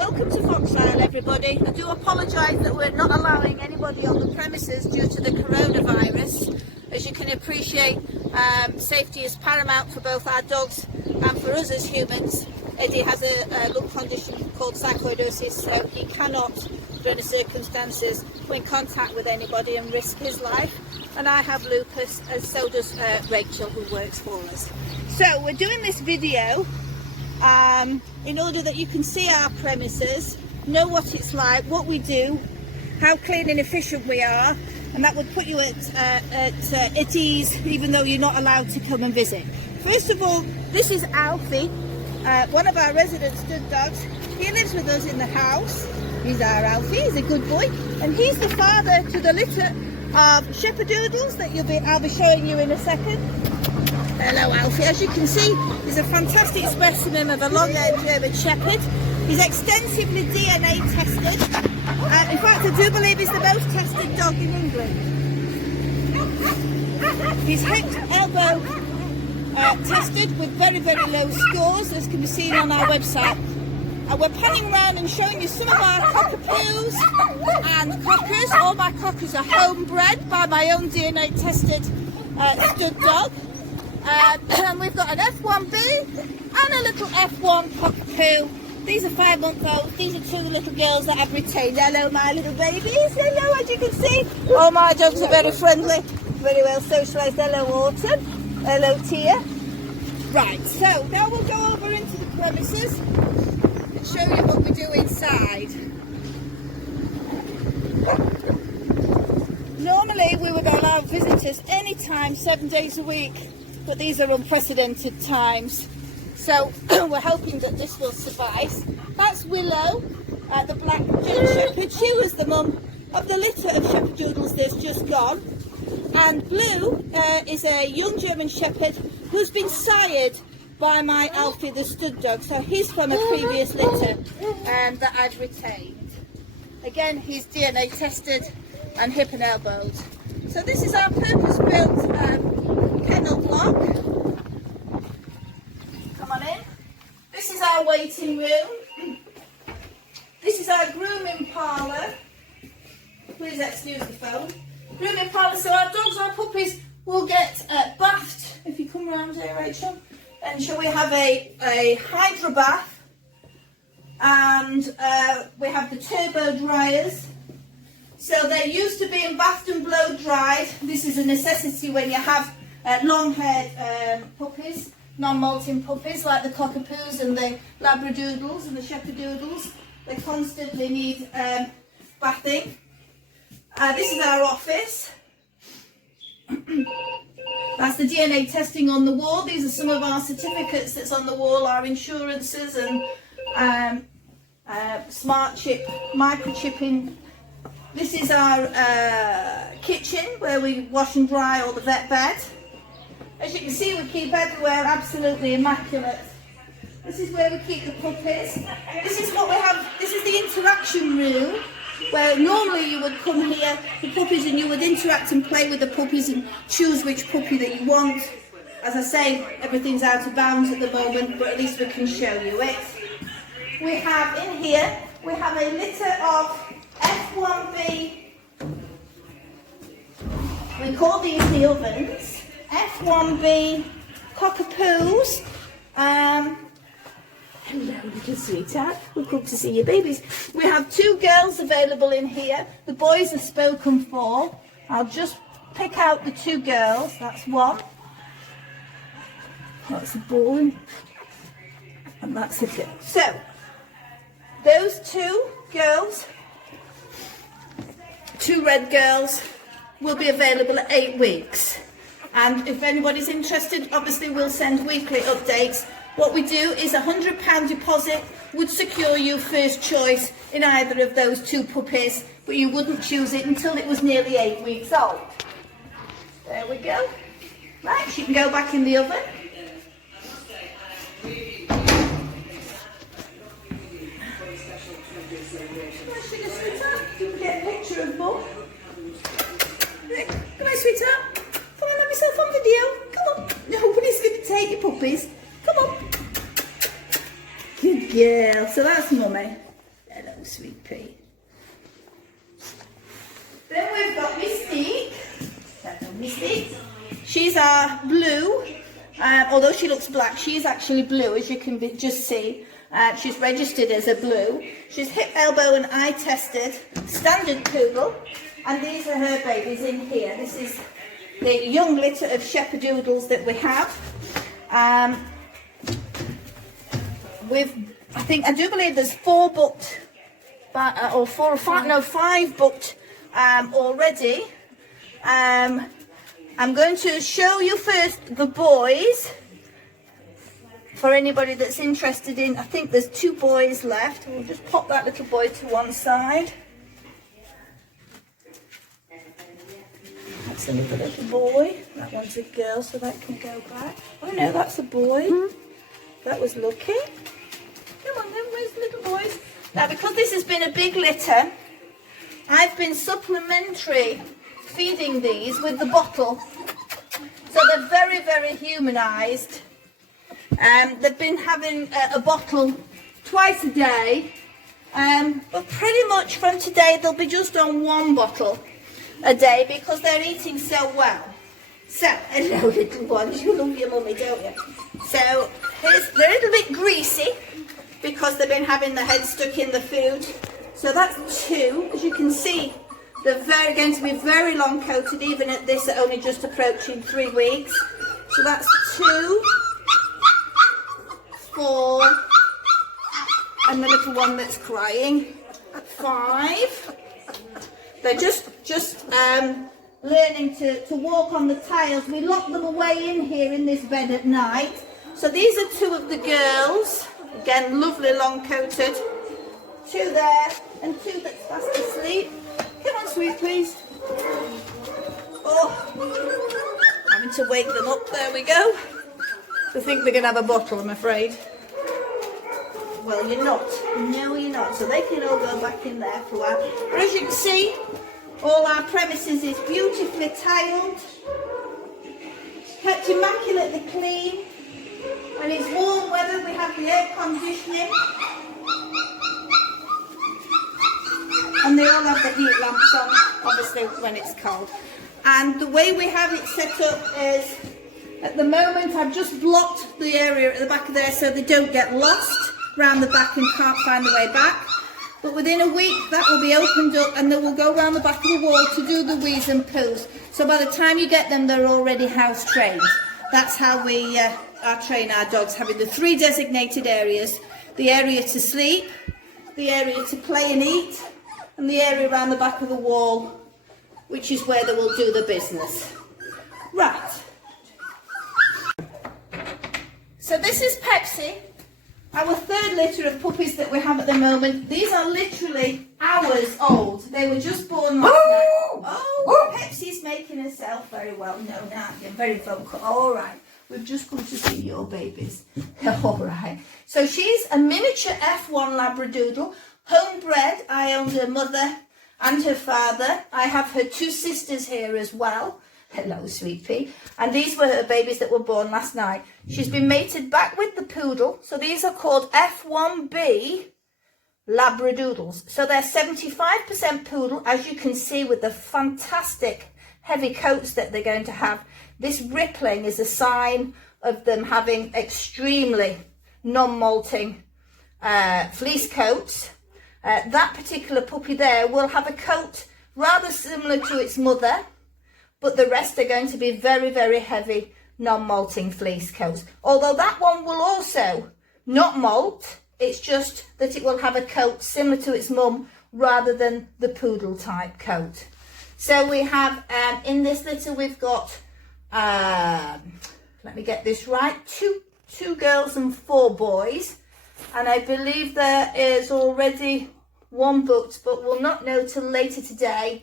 Welcome to Foxisle, everybody. I do apologise that we're not allowing anybody on the premises due to the coronavirus. As you can appreciate, safety is paramount for both our dogs and for us as humans. Eddie has a lung condition called sarcoidosis, so he cannot, under any circumstances, come in contact with anybody and risk his life. And I have lupus, and so does Rachel, who works for us. So we're doing this video in order that you can see our premises, know what it's like, what we do, how clean and efficient we are, and that would put you at ease, even though you're not allowed to come and visit. First of all, this is Alfie, one of our resident stud dogs. He lives with us in the house. He's our Alfie, he's a good boy, and he's the father to the litter of Shepherdoodles that I'll be showing you in a second. Hello Alfie, as you can see, he's a fantastic specimen of a long-haired German Shepherd. He's extensively DNA tested. In fact, I do believe he's the most tested dog in England. He's hip elbow tested with very, very low scores, as can be seen on our website. We're panning around and showing you some of our cockapoos and cockers. All my cockers are homebred by my own DNA tested stud dog. And we've got an F1B and a little F1 cockapoo. These are 5-month-olds. These are two little girls that I've retained. Hello, my little babies. Hello, as you can see. All my dogs are very friendly, very well socialised. Hello, Autumn. Hello, Tia. Right, so now we'll go over into the premises and show you what we do inside. Normally, we would allow visitors anytime, 7 days a week. But these are unprecedented times, so we're hoping that this will suffice. That's Willow, the black German Shepherd. She was the mum of the litter of Shepherdoodles that's just gone. And Blue is a young German Shepherd who's been sired by my Alfie the stud dog. So he's from a previous litter that I've retained. Again, he's DNA tested and hip and elbowed. So this is our purpose-built kennel block. Come on in. This is our waiting room. This is our grooming parlour. Please excuse the phone. Grooming parlour, so our dogs, our puppies will get bathed. If you come around here, Rachel. And shall we have a hydro bath. And we have the turbo dryers. So they're used to being bathed and blow dried. This is a necessity when you have long-haired puppies, non-molting puppies like the cockapoos and the labradoodles and the shepherdoodles. They constantly need bathing. This is our office. That's the DNA testing on the wall. These are some of our certificates that's on the wall, our insurances and smart chip, microchipping. This is our kitchen where we wash and dry all the vet bed. As you can see, we keep everywhere absolutely immaculate. This is where we keep the puppies. This is what we have. This is the interaction room where normally you would come here, the puppies, and you would interact and play with the puppies and choose which puppy that you want. As I say, everything's out of bounds at the moment, but at least we can show you it. We have in here, we have a litter of F1B. We call these the ovens. F1B cockapoos. Hello, little sweetheart. We've come to see your babies. We have 2 girls available in here. The boys are spoken for. I'll just pick out the 2 girls. That's one. That's a boy. And that's a girl. So, those 2 girls, 2 red girls, will be available at 8 weeks. And if anybody's interested, obviously we'll send weekly updates. What we do is a £100 deposit would secure you first choice in either of those 2 puppies, but you wouldn't choose it until it was nearly 8 weeks old. There we go. Right, she can go back in the oven. You can get a picture of Mum. Come on, sweetheart. Come on, have yourself on video. Come on. Nobody's going to take your puppies. Come on. Good girl. So that's Mummy. Sweet pea. Then we've got Mystique. That's Mystique. She's our blue. Although she looks black, she's actually blue, as you can just see. She's registered as a blue. She's hip, elbow and eye tested, standard poodle. And these are her babies in here. This is the young litter of Shepherdoodles that we have. I do believe there's 4 booked, or 4 or 5, no, 5 booked already. I'm going to show you first the boys. For anybody that's interested in, I think there's 2 boys left. We'll just pop that little boy to one side. That's another little boy. That one's a girl, so that can go back. Oh no, that's a boy. That was Lucky. Come on then, where's the little boys? Now, because this has been a big litter, I've been supplementary feeding these with the bottle. So they're very, very humanised. They've been having a bottle twice a day, but pretty much from today they'll be just on 1 bottle a day because they're eating so well. So, hello little ones, you love your mummy, don't you? So, they're a little bit greasy because they've been having their head stuck in the food. So that's 2. As you can see, they're going to be very long coated, even at this, at only just approaching 3 weeks. So that's 2, 4, and the little one that's crying, 5. They're just learning to walk on the tiles. We lock them away in here in this bed at night. So these are 2 of the girls. Again, lovely long coated. 2 there and 2 that's fast asleep. Come on, sweet, please. Oh, having to wake them up. There we go. I think they're going to have a bottle, I'm afraid. Well, you're not. No, you're not. So they can all go back in there for a while. But as you can see, all our premises is beautifully tiled, kept immaculately clean. When it's warm weather, we have the air conditioning. And they all have the heat lamps on, obviously, when it's cold. And the way we have it set up is, at the moment, I've just blocked the area at the back of there so they don't get lost round the back and can't find the way back. But within a week, that will be opened up and they will go round the back of the wall to do the wheeze and poos. So by the time you get them, they're already house trained. That's how we train our dogs, having the 3 designated areas. The area to sleep, the area to play and eat, and the area around the back of the wall, which is where they will do the business. Right. So this is Pepsi, our 3rd litter of puppies that we have at the moment. These are literally hours old. They were just born last night. Oh, Pepsi's making herself very well known, aren't you? Very vocal. All right. We've just come to see your babies. All right. So she's a miniature F1 Labradoodle, homebred. I owned her mother and her father. I have her 2 sisters here as well. Hello, sweet pea. And these were her babies that were born last night. She's been mated back with the poodle. So these are called F1B Labradoodles. So they're 75% poodle, as you can see with the fantastic heavy coats that they're going to have. This rippling is a sign of them having extremely non-molting fleece coats. That particular puppy there will have a coat rather similar to its mother, but the rest are going to be very, very heavy non-molting fleece coats. Although that one will also not molt, it's just that it will have a coat similar to its mum rather than the poodle type coat. So we have, in this litter, we've got, let me get this right, two girls and 4 boys. And I believe there is already 1 booked, but we'll not know till later today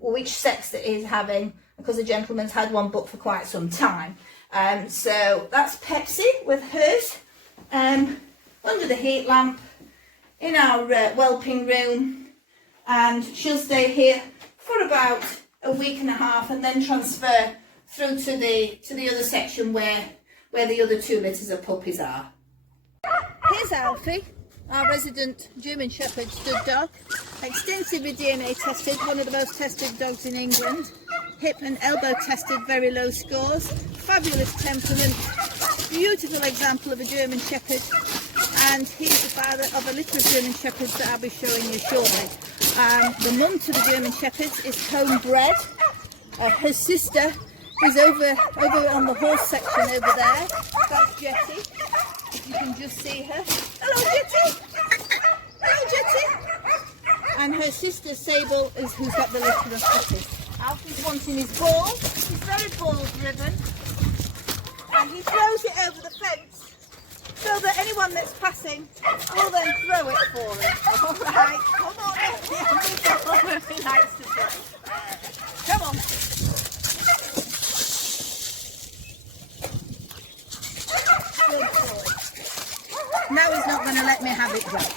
which sex that he's having, because the gentleman's had 1 booked for quite some time. So that's Pepsi with hers under the heat lamp in our whelping room, and she'll stay here for about a week and a half and then transfer through to the other section where the other 2 litters of puppies are. Here's Alfie. our resident German Shepherd stud dog, extensively DNA tested, one of the most tested dogs in England, hip and elbow tested, very low scores, fabulous temperament, beautiful example of a German Shepherd, and he's the father of a litter of German Shepherds that I'll be showing you shortly. The mum to the German Shepherds is homebred. Her sister is over on the horse section over there. That's Jetty. If you can just see her. Hello, Jetty. Hello, Jetty. And her sister Sable is who's got the litter of puppies. Alfie's wanting his ball. He's very ball driven, and he throws it over the fence so that anyone that's passing will then throw it for him. All right, come on. He likes to play. Come on. Now he's not going to let me have it back.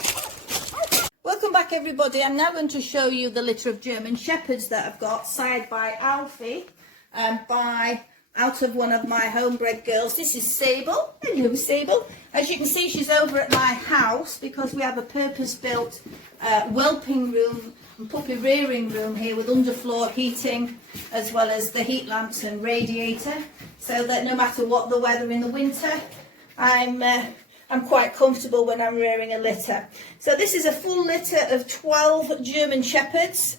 Welcome back, everybody. I'm now going to show you the litter of German Shepherds that I've got, side by Alfie and out of one of my homebred girls. This is Sable. Hello, Sable. As you can see, she's over at my house because we have a purpose-built whelping room and puppy rearing room here with underfloor heating, as well as the heat lamps and radiator, so that no matter what the weather in the winter, I'm quite comfortable when I'm rearing a litter. So this is a full litter of 12 German Shepherds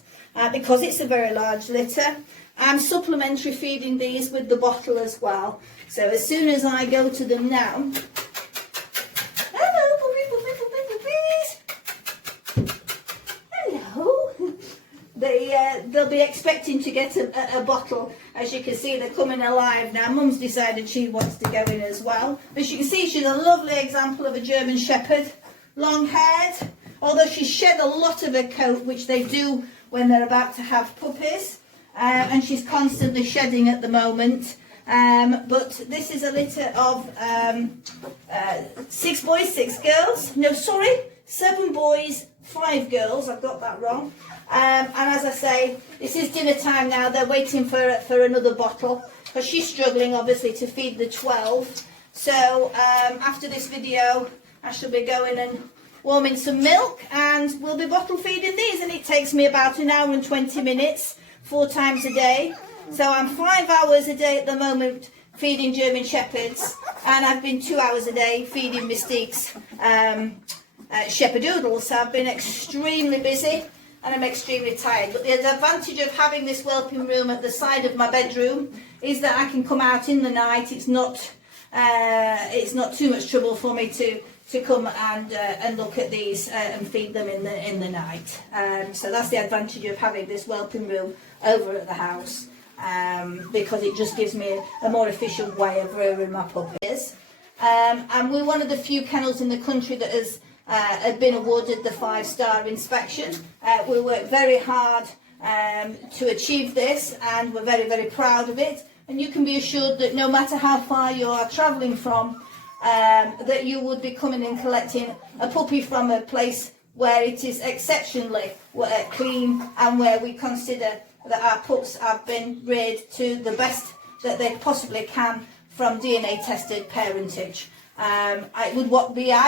because it's a very large litter. I'm supplementary feeding these with the bottle as well. So as soon as I go to them now, hello, they'll be expecting to get a bottle. As you can see, they're coming alive now. Mum's decided she wants to go in as well. As you can see, she's a lovely example of a German Shepherd, long-haired, although she's shed a lot of her coat, which they do when they're about to have puppies, and she's constantly shedding at the moment. But this is a litter of 6 boys, 6 girls. No, sorry, 7 boys, 5 girls. I've got that wrong. And as I say, this is dinner time now. They're waiting for another bottle because she's struggling, obviously, to feed the 12. So after this video, I shall be going and warming some milk, and we'll be bottle feeding these. And it takes me about an hour and 20 minutes, 4 times a day. So I'm 5 hours a day at the moment feeding German Shepherds, and I've been 2 hours a day feeding Mystique's Shepherdoodles. So I've been extremely busy. And I'm extremely tired. But the advantage of having this whelping room at the side of my bedroom is that I can come out in the night. It's not too much trouble for me to come and look at these and feed them in the night. So that's the advantage of having this whelping room over at the house, because it just gives me a more efficient way of rearing my puppies. And we're one of the few kennels in the country that has been awarded the 5-star inspection. We work very hard to achieve this, and we're very, very proud of it. And you can be assured that no matter how far you are travelling from, that you would be coming and collecting a puppy from a place where it is exceptionally clean, and where we consider that our pups have been reared to the best that they possibly can from DNA tested parentage. I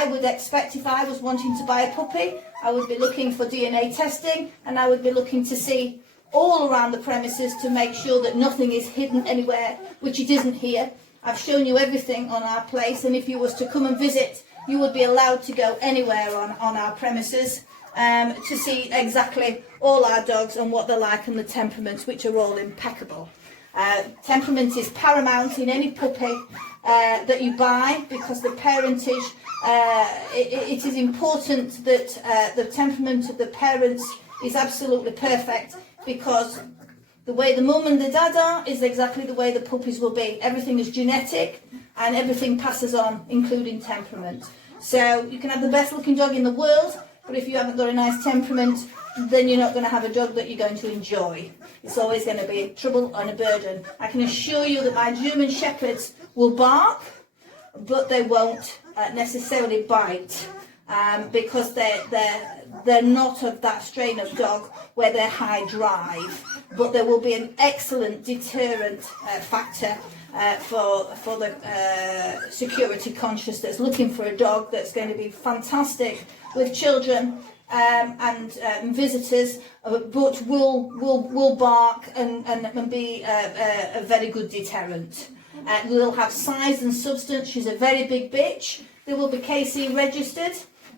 would expect if I was wanting to buy a puppy, I would be looking for DNA testing, and I would be looking to see all around the premises to make sure that nothing is hidden anywhere, which it isn't here. I've shown you everything on our place, and if you was to come and visit, you would be allowed to go anywhere on our premises to see exactly all our dogs and what they're like, and the temperaments, which are all impeccable. Temperament is paramount in any puppy that you buy, because the parentage, it is important that the temperament of the parents is absolutely perfect, because the way the mum and the dad are is exactly the way the puppies will be. Everything is genetic, and everything passes on, including temperament. So you can have the best looking dog in the world, but if you haven't got a nice temperament, then you're not going to have a dog that you're going to enjoy. It's always going to be trouble and a burden. I can assure you that my German Shepherds will bark, but they won't necessarily bite. because they're not of that strain of dog where they're high drive, but there will be an excellent deterrent factor for the security conscious that's looking for a dog that's going to be fantastic with children and visitors, but will bark and be a very good deterrent. They'll have size and substance. She's a very big bitch. They will be KC registered,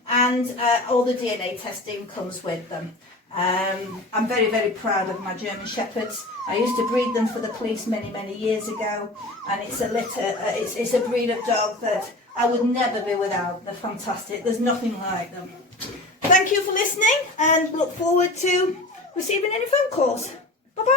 and all the DNA testing comes with them. I'm very, very proud of my German Shepherds. I used to breed them for the police many, many years ago, and it's a litter. It's a breed of dog that I would never be without. They're fantastic. There's nothing like them. Thank you for listening, and look forward to receiving any phone calls. Bye-bye.